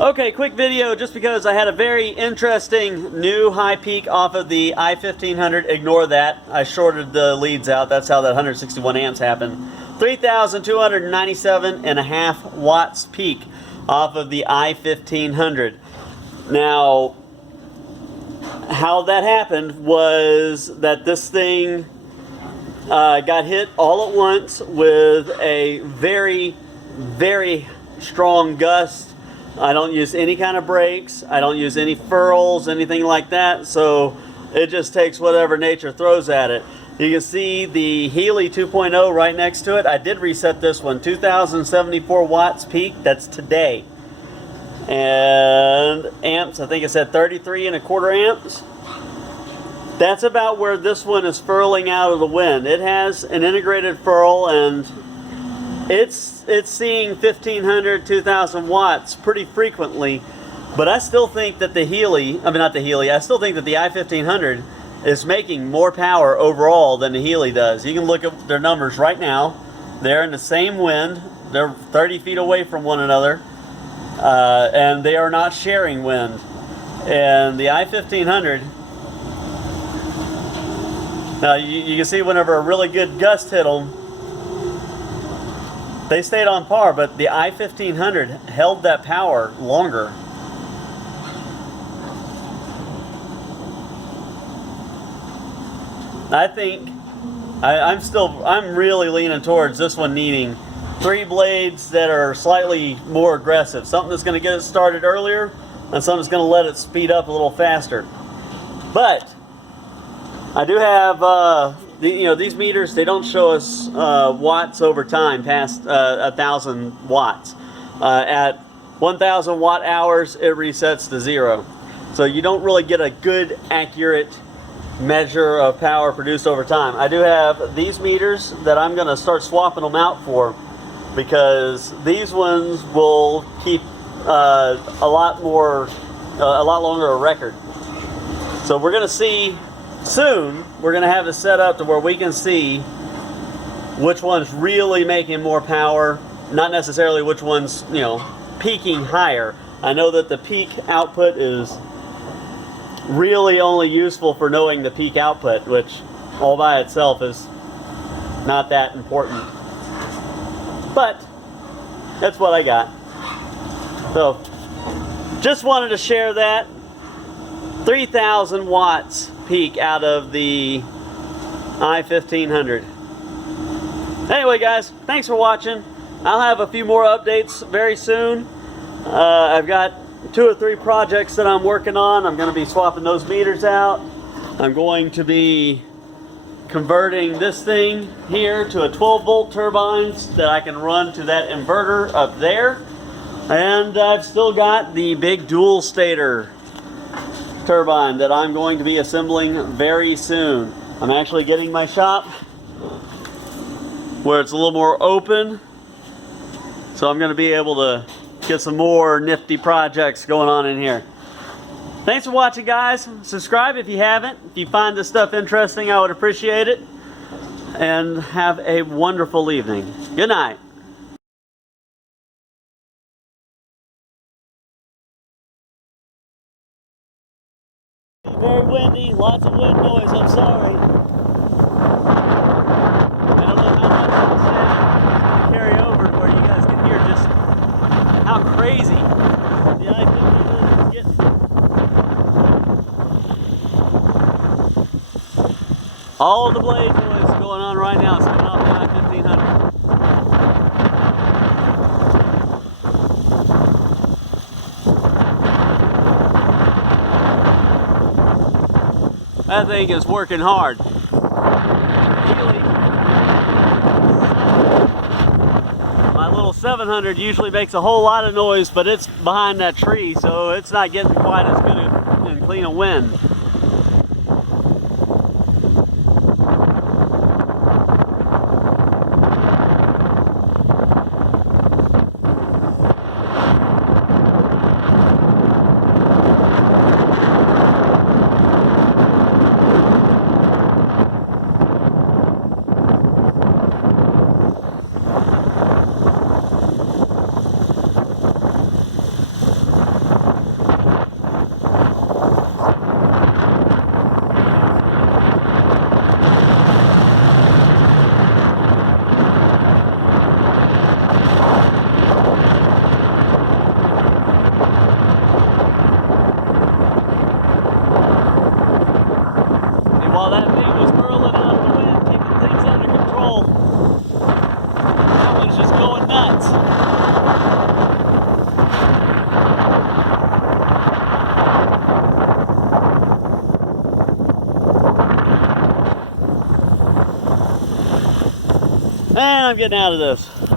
Okay, quick video just because I had a very interesting new high peak off of the i1500. Ignore that. I shorted the leads out. That's how that 161 amps happened. 3,297.5 watts peak off of the i1500. Now, how that happened was that this thing got hit all at once with a very, very strong gust. I don't use any kind of brakes. I don't use any furls, anything like that. So it just takes whatever nature throws at it. You can see the Healy 2.0 right next to it. I did reset this one. 2,074 watts peak. That's today. And amps, I think it said 33.25 amps. That's about where this one is furling out of the wind. It has an integrated furl, and it's seeing 1,500, 2,000 watts pretty frequently, but I still think that the Healy, I still think that the i1500 is making more power overall than the Healy does. You can look at their numbers right now. They're in the same wind. They're 30 feet away from one another, and they are not sharing wind. And the i1500, now you can see whenever a really good gust hit them, they stayed on par, but the i1500 held that power longer. I think I'm really leaning towards this one needing 3 blades that are slightly more aggressive. Something that's going to get it started earlier, and something that's going to let it speed up a little faster. But I do have these meters, they don't show us watts over time past 1,000 watts. At 1,000 watt hours, it resets to 0. So you don't really get a good, accurate measure of power produced over time. I do have these meters that I'm going to start swapping them out for, because these ones will keep a lot longer a record. So we're going to see soon, we're going to have this set up to where we can see which one's really making more power, not necessarily which one's, peaking higher. I know that the peak output is really only useful for knowing the peak output, which all by itself is not that important. But that's what I got. So just wanted to share that. 3,000 watts peak out of the i1500. Anyway guys, thanks for watching. I'll have a few more updates very soon. I've got 2 or 3 projects that I'm working on. I'm going to be swapping those meters out. I'm going to be converting this thing here to a 12 volt turbines that I can run to that inverter up there. And I've still got the big dual stator turbine that I'm going to be assembling very soon. I'm actually getting my shop where it's a little more open, so I'm going to be able to get some more nifty projects going on in here. Thanks for watching guys. Subscribe if you haven't. If you find this stuff interesting, I would appreciate it. And have a wonderful evening. Good night. Very windy, lots of wind noise, I'm sorry. I don't know how much of the sound is going to carry over to where you guys can hear just how crazy the i1500 is getting. All the blade noise going on right now is coming off the i1500. That thing is working hard. My little 700 usually makes a whole lot of noise, but it's behind that tree, so it's not getting quite as good and clean a wind. while that thing was whirling out of the wind, keeping things under control, that one's just going nuts. And I'm getting out of this.